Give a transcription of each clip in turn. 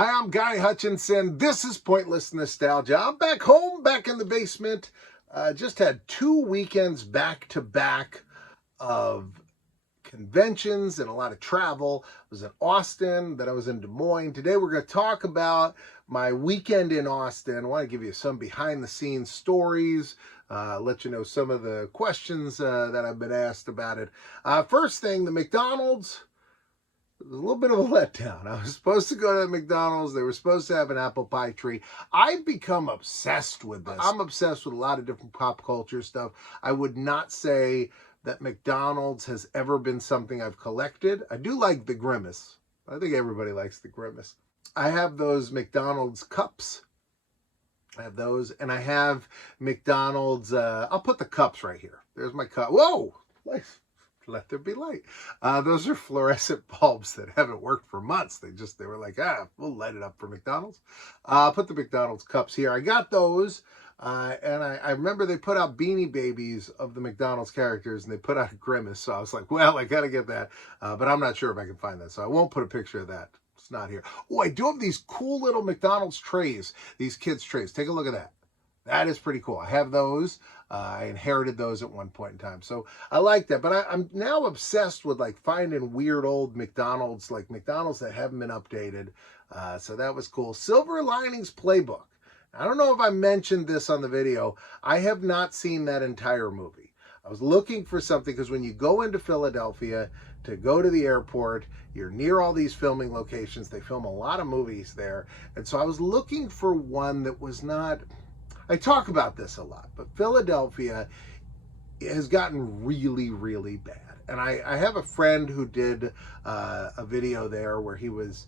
Hi, I'm Guy Hutchinson. This is Pointless Nostalgia. I'm back home, back in the basement. Just had 2 weekends back to back of conventions and a lot of travel. I was in Austin, then I was in Des Moines. Today we're going to talk about my weekend in Austin. I want to give you some behind the scenes stories, let you know some of the questions that I've been asked about it. First thing, the McDonald's. It was a little bit of a letdown. I was supposed to go to McDonald's. They were supposed to have an apple pie tree. I've become obsessed with this. I'm obsessed with a lot of different pop culture stuff. I would not say that McDonald's has ever been something I've collected. I do like the Grimace. I think everybody likes the Grimace. I have those McDonald's cups. I have those. And I have McDonald's. I'll put the cups right here. There's my cup. Whoa! Let there be light. Those are fluorescent bulbs that haven't worked for months. They were like, we'll light it up for McDonald's. I'll put the McDonald's cups here. I got those, and I remember they put out Beanie Babies of the McDonald's characters, and they put out a Grimace. So I was like, well, I got to get that, but I'm not sure if I can find that, so I won't put a picture of that. It's not here. Oh, I do have these cool little McDonald's trays, these kids' trays. Take a look at that. That is pretty cool. I have those. I inherited those at one point in time. So I like that. But I'm now obsessed with like finding weird old McDonald's, like McDonald's that haven't been updated. So that was cool. Silver Linings Playbook. I don't know if I mentioned this on the video. I have not seen that entire movie. I was looking for something because when you go into Philadelphia to go to the airport, you're near all these filming locations. They film a lot of movies there. And so I was looking for one that was not... I talk about this a lot, but Philadelphia has gotten really, really bad. And I have a friend who did a video there where he was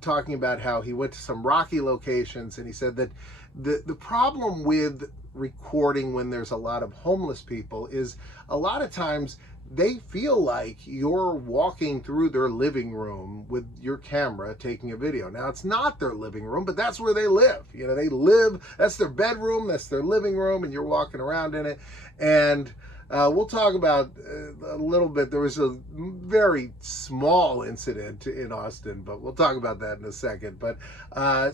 talking about how he went to some rocky locations, and he said that the problem with recording when there's a lot of homeless people is a lot of times they feel like you're walking through their living room with your camera taking a video. Now, it's not their living room, but that's where they live. You know, they live, that's their bedroom, that's their living room, and you're walking around in it. And we'll talk about a little bit. There was a very small incident in Austin, but we'll talk about that in a second. But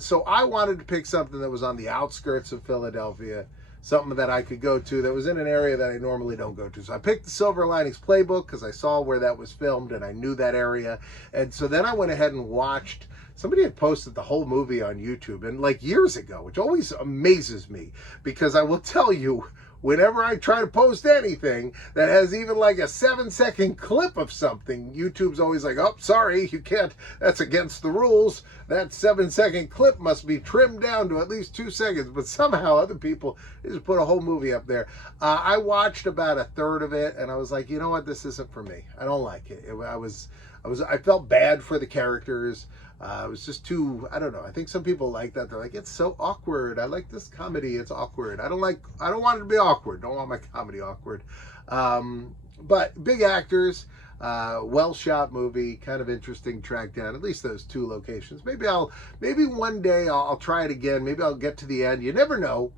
so I wanted to pick something that was on the outskirts of Philadelphia, something that I could go to that was in an area that I normally don't go to. So I picked the Silver Linings Playbook because I saw where that was filmed and I knew that area. And so then I went ahead and watched, somebody had posted the whole movie on YouTube, and like years ago, which always amazes me because I will tell you, whenever I try to post anything that has even like a 7-second clip of something, YouTube's always like, oh, sorry, you can't, that's against the rules. That 7-second clip must be trimmed down to at least 2 seconds. But somehow other people just put a whole movie up there. I watched about a third of it and I was like, you know what, this isn't for me. I don't like it. I felt bad for the characters. It was just too, I don't know. I think some people like that. They're like, it's so awkward. I like this comedy. It's awkward. I don't want it to be awkward. Don't want my comedy awkward. But big actors, well shot movie, kind of interesting track down, at least those 2 locations. Maybe one day I'll try it again. Maybe I'll get to the end. You never know.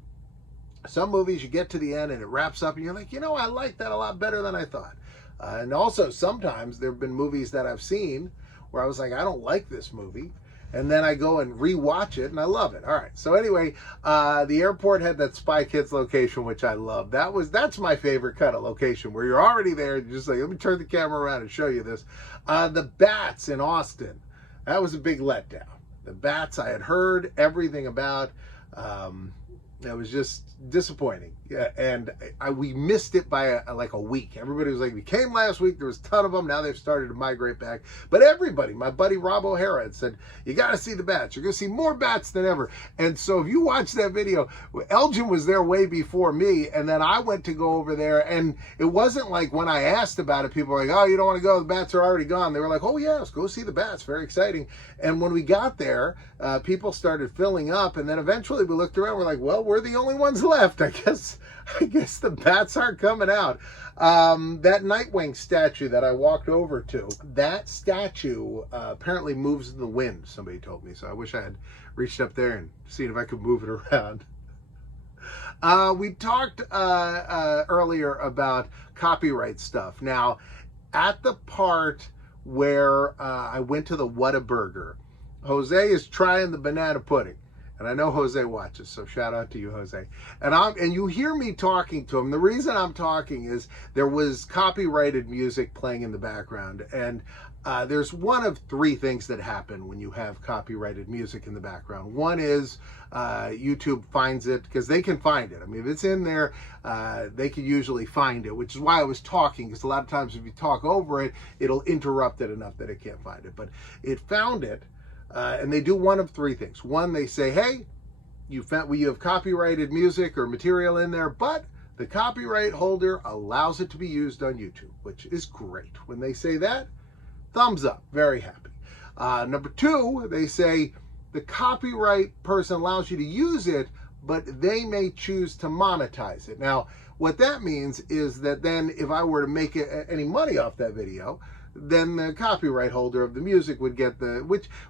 Some movies you get to the end and it wraps up and you're like, you know, I like that a lot better than I thought. And also sometimes there have been movies that I've seen where I was like, I don't like this movie. And then I go and rewatch it and I love it. All right. So anyway, the airport had that Spy Kids location, which I love. That's my favorite kind of location where you're already there. You're just like, let me turn the camera around and show you this. The Bats in Austin. That was a big letdown. The Bats, I had heard everything about. It was just disappointing. Yeah, and we missed it by like a week. Everybody was like, we came last week. There was a ton of them. Now they've started to migrate back. But everybody, my buddy Rob O'Hara had said, you got to see the Bats. You're going to see more Bats than ever. And so if you watch that video, Elgin was there way before me. And then I went to go over there. And it wasn't like when I asked about it, people were like, oh, you don't want to go. The Bats are already gone. They were like, oh, yes, go see the Bats. Very exciting. And when we got there, people started filling up. And then eventually we looked around. We're like, well, we're the only ones left. I guess the Bats aren't coming out. That Nightwing statue that I walked over to, that statue apparently moves in the wind, somebody told me. So I wish I had reached up there and seen if I could move it around. We talked earlier about copyright stuff. Now, at the part where I went to the Whataburger, Jose is trying the banana pudding. And I know Jose watches, so shout out to you, Jose. And you hear me talking to him. The reason I'm talking is there was copyrighted music playing in the background. And there's one of three things that happen when you have copyrighted music in the background. One is YouTube finds it, because they can find it. I mean, if it's in there, they can usually find it, which is why I was talking, because a lot of times if you talk over it, it'll interrupt it enough that it can't find it. But it found it. And they do one of three things. One, they say, hey, you have copyrighted music or material in there, but the copyright holder allows it to be used on YouTube, which is great. When they say that, thumbs up, very happy. Number two, they say the copyright person allows you to use it, but they may choose to monetize it. Now, what that means is that then if I were to make any money off that video, then the copyright holder of the music would get the,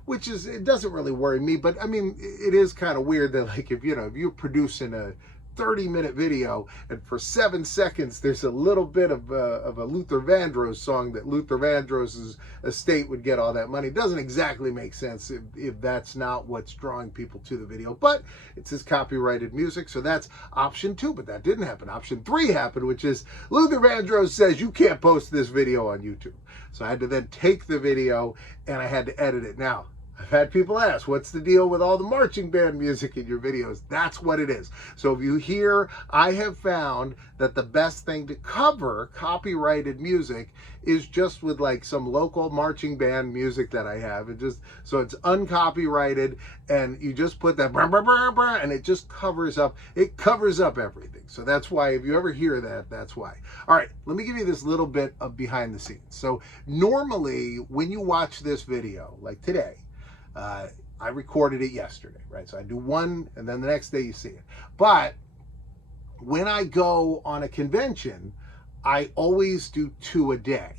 which is, it doesn't really worry me, but I mean, it is kind of weird that, like, if you're producing a 30-minute video and for 7 seconds there's a little bit of a Luther Vandross song, that Luther Vandross's estate would get all that money. It doesn't exactly make sense if that's not what's drawing people to the video, but it's his copyrighted music, so that's option two. But that didn't happen. Option three happened, which is Luther Vandross says you can't post this video on YouTube. So I had to then take the video and I had to edit it. Now, I've had people ask, what's the deal with all the marching band music in your videos? That's what it is. So if you hear, I have found that the best thing to cover copyrighted music is just with like some local marching band music that I have. It just, so it's uncopyrighted, and you just put that, and it just covers up everything. So that's why, if you ever hear that, that's why. All right, let me give you this little bit of behind the scenes. So normally when you watch this video, like today, I recorded it yesterday, right? So I do one and then the next day you see it. But when I go on a convention, I always do 2 a day.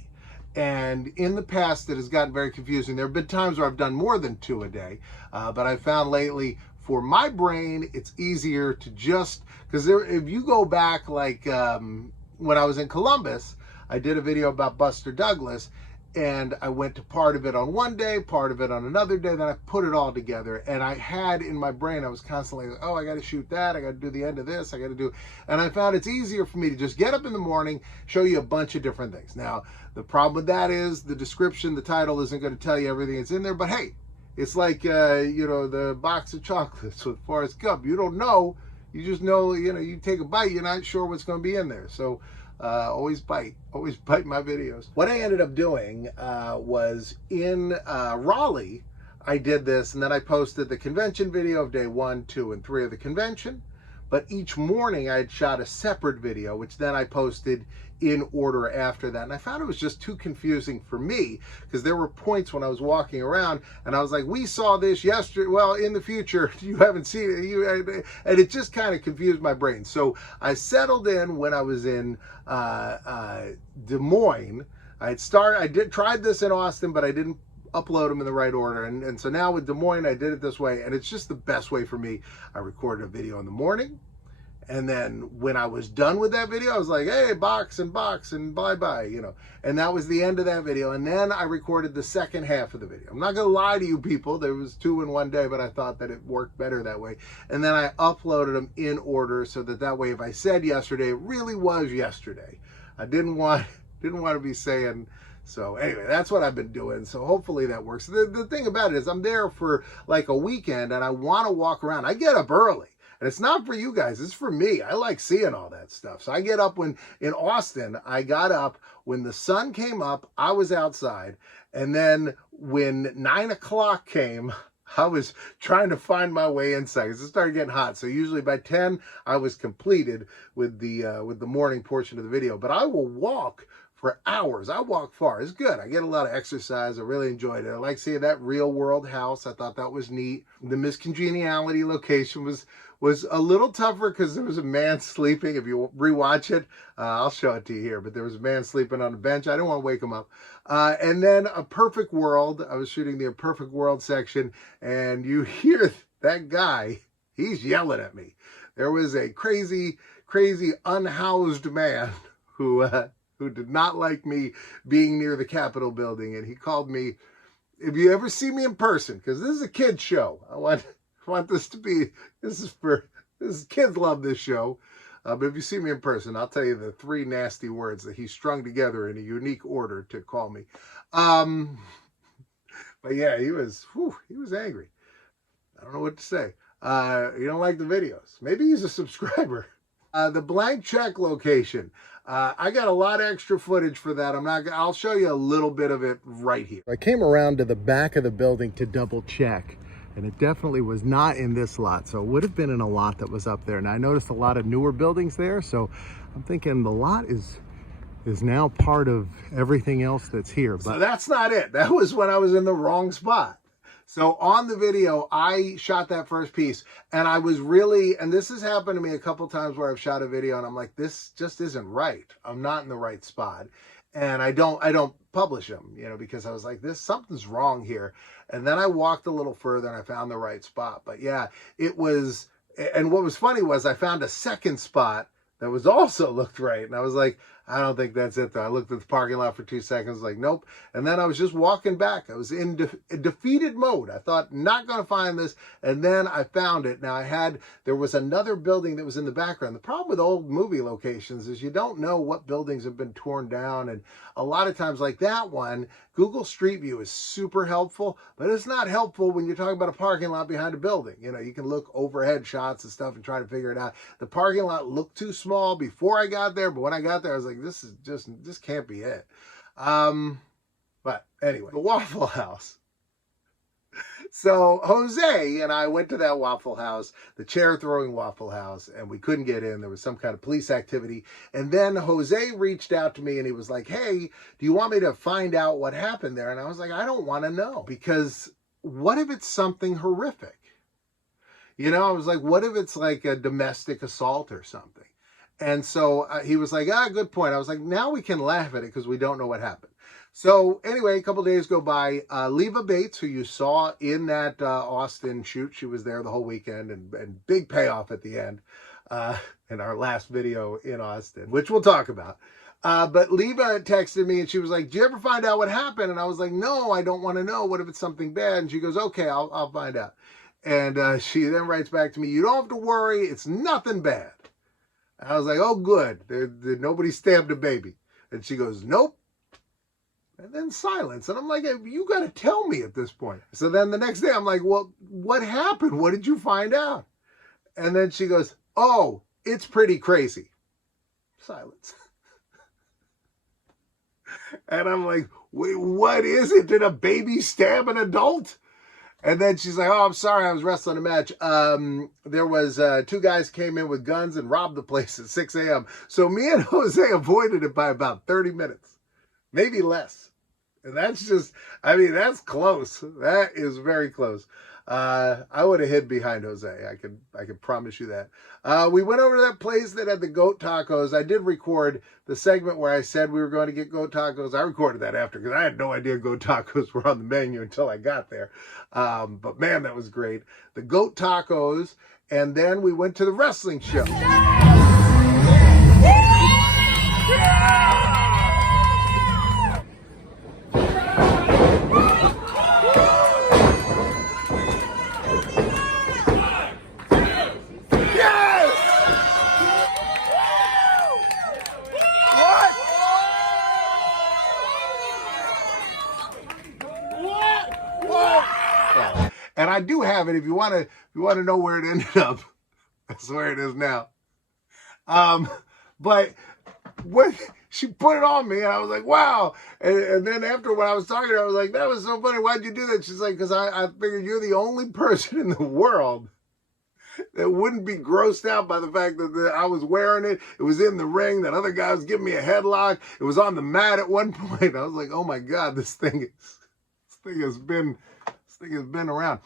And in the past, it has gotten very confusing. There have been times where I've done more than 2 a day, but I found lately, for my brain, it's easier to just, because if you go back, like when I was in Columbus, I did a video about Buster Douglas, and I went to part of it on one day, part of it on another day, then I put it all together. And I had in my brain, I was constantly like, oh, I got to shoot that, I got to do the end of this, I got to do, and I found it's easier for me to just get up in the morning, show you a bunch of different things. Now, the problem with that is the description, the title isn't going to tell you everything that's in there, but hey, it's like, the box of chocolates with Forrest Gump. You don't know, you just know, you take a bite, you're not sure what's going to be in there. So always bite my videos. What I ended up doing was in Raleigh, I did this, and then I posted the convention video of day 1, 2, and 3 of the convention. But each morning I had shot a separate video, which then I posted in order after that. And I found it was just too confusing for me, because there were points when I was walking around and I was like, we saw this yesterday, well, in the future, you haven't seen it. And it just kind of confused my brain. So I settled in when I was in Des Moines. I tried this in Austin, but I didn't upload them in the right order. And so now with Des Moines, I did it this way, and it's just the best way for me. I recorded a video in the morning, and then when I was done with that video, I was like, hey, box and bye-bye, and that was the end of that video. And then I recorded the second half of the video. I'm not gonna lie to you people, there was 2 in one day, but I thought that it worked better that way. And then I uploaded them in order, so that way, if I said yesterday, it really was yesterday. I didn't want to be saying. So anyway, that's what I've been doing. So hopefully that works. The thing about it is I'm there for like a weekend, and I want to walk around. I get up early, and it's not for you guys. It's for me. I like seeing all that stuff. So I get up in Austin, I got up when the sun came up, I was outside. And then when 9 o'clock came, I was trying to find my way inside because it started getting hot. So usually by 10, I was completed with the morning portion of the video. But I will walk for hours. I walk far. It's good. I get a lot of exercise. I really enjoyed it. I like seeing that real world house. I thought that was neat. The Miss Congeniality location was a little tougher because there was a man sleeping. If you rewatch it, I'll show it to you here, but there was a man sleeping on a bench. I didn't want to wake him up. And then A Perfect World. I was shooting the A Perfect World section, and you hear that guy, he's yelling at me. There was a crazy, unhoused man who did not like me being near the Capitol building, and he called me if you ever see me in person, because this is a kid's show, I want this to be, kids love this show. But if you see me in person, I'll tell you the 3 nasty words that he strung together in a unique order to call me. But yeah, he was angry. I don't know what to say. You don't like the videos. Maybe he's a subscriber. The blank check location. I got a lot of extra footage for that. I'll show you a little bit of it right here. I came around to the back of the building to double check, and it definitely was not in this lot. So it would have been in a lot that was up there. And I noticed a lot of newer buildings there. So I'm thinking the lot is now part of everything else that's here. But so that's not it. That was when I was in the wrong spot. So on the video, I shot that first piece, and I was really, and this has happened to me a couple times where I've shot a video and I'm like, this just isn't right. I'm not in the right spot. And I don't publish them, you know, because I was like, something's wrong here. And then I walked a little further and I found the right spot. But yeah, it was, and what was funny was I found a second spot that was also looked right. And I was like, I don't think that's it though. I looked at the parking lot for 2 seconds, like, nope. And then I was just walking back. I was in defeated mode. I thought, not going to find this. And then I found it. Now there was another building that was in the background. The problem with old movie locations is you don't know what buildings have been torn down. And a lot of times like that one, Google Street View is super helpful, but it's not helpful when you're talking about a parking lot behind a building. You know, you can look overhead shots and stuff and try to figure it out. The parking lot looked too small before I got there, but when I got there, I was like, this can't be it. But anyway, the Waffle House. So Jose and I went to that Waffle House, the chair throwing Waffle House, and we couldn't get in. There was some kind of police activity. And then Jose reached out to me and he was like, hey, do you want me to find out what happened there? And I was like, I don't want to know, because what if it's something horrific? You know, I was like, what if it's like a domestic assault or something? And so he was like, good point. I was like, now we can laugh at it because we don't know what happened. So anyway, a couple days go by. Leva Bates, who you saw in that Austin shoot, she was there the whole weekend, and big payoff at the end in our last video in Austin, which we'll talk about. But Leva texted me and she was like, did you ever find out what happened? And I was like, no, I don't want to know. What if it's something bad? And she goes, okay, I'll find out. And she then writes back to me, you don't have to worry. It's nothing bad. And I was like, oh, good. Nobody stabbed a baby. And she goes, nope. And then silence. And I'm like, you got to tell me at this point. So then the next day I'm like, well, what happened? What did you find out? And then she goes, oh, it's pretty crazy. Silence. And I'm like, wait, what is it? Did a baby stab an adult? And then she's like, oh, I'm sorry, I was wrestling a match. There was 2 guys came in with guns and robbed the place at 6 a.m. So me and Jose avoided it by about 30 minutes, maybe less. And that's just, I mean, that's close. That is very close. I would have hid behind Jose. I can promise you that. We went over to that place that had the goat tacos. I did record the segment where I said we were going to get goat tacos. I recorded that after because I had no idea goat tacos were on the menu until I got there. But man, that was great. The goat tacos. And then we went to the wrestling show. And I do have it if you want to know where it ended up. That's where it is now. But when she put it on me, and I was like, wow. And then after when I was talking to her, I was like, that was so funny. Why'd you do that? She's like, because I figured you're the only person in the world that wouldn't be grossed out by the fact that I was wearing it. It was in the ring. That other guy was giving me a headlock. It was on the mat at one point. I was like, oh my God, this thing has been around.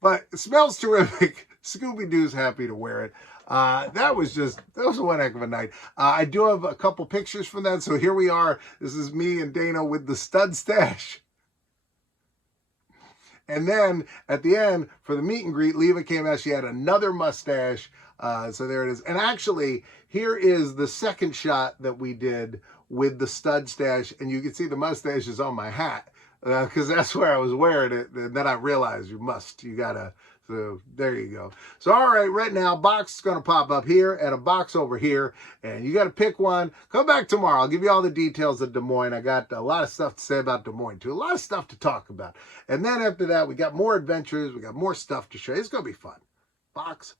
But it smells terrific. Scooby-Doo's happy to wear it. That was one heck of a night. I do have a couple pictures from that. So here we are. This is me and Dana with the stud stash. And then at the end, for the meet and greet, Leva came out. She had another mustache. So there it is. And actually, here is the second shot that we did with the stud stash. And you can see the mustache is on my hat. because that's where I was wearing it. And then I realized you gotta, so there you go. So, all right, right now, box is going to pop up here and a box over here, and you got to pick one. Come back tomorrow. I'll give you all the details of Des Moines. I got a lot of stuff to say about Des Moines, too. A lot of stuff to talk about. And then after that, we got more adventures. We got more stuff to show you. It's going to be fun. Box.